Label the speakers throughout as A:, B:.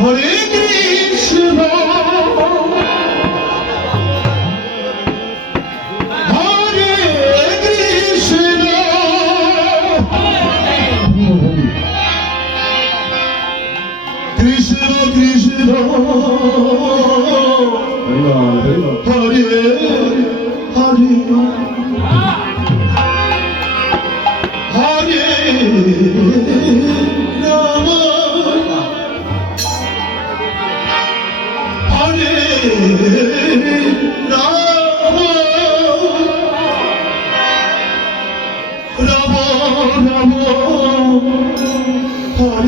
A: Hare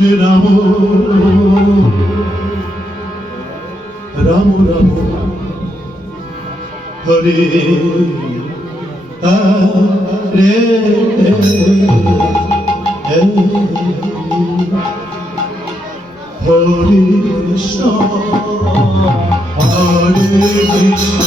A: Hare Ram Ram. Ram Hare Hare. Hare Krishna Hare Krishna.